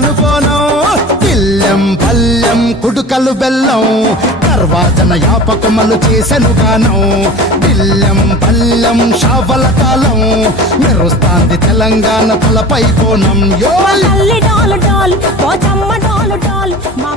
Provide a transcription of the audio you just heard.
చేసెను బోనం పిల్లెం పల్లెం కుడుకలు బెల్లం దర్వాజన యాపకమలు చేసెను గానం పిల్లెం పల్లెం షావల కాలం మెరుస్తాంది తెలంగాణ తలపై కోణం యో తల్లి డాలు డాల్ పోచమ్మ డాలు డాల్ మా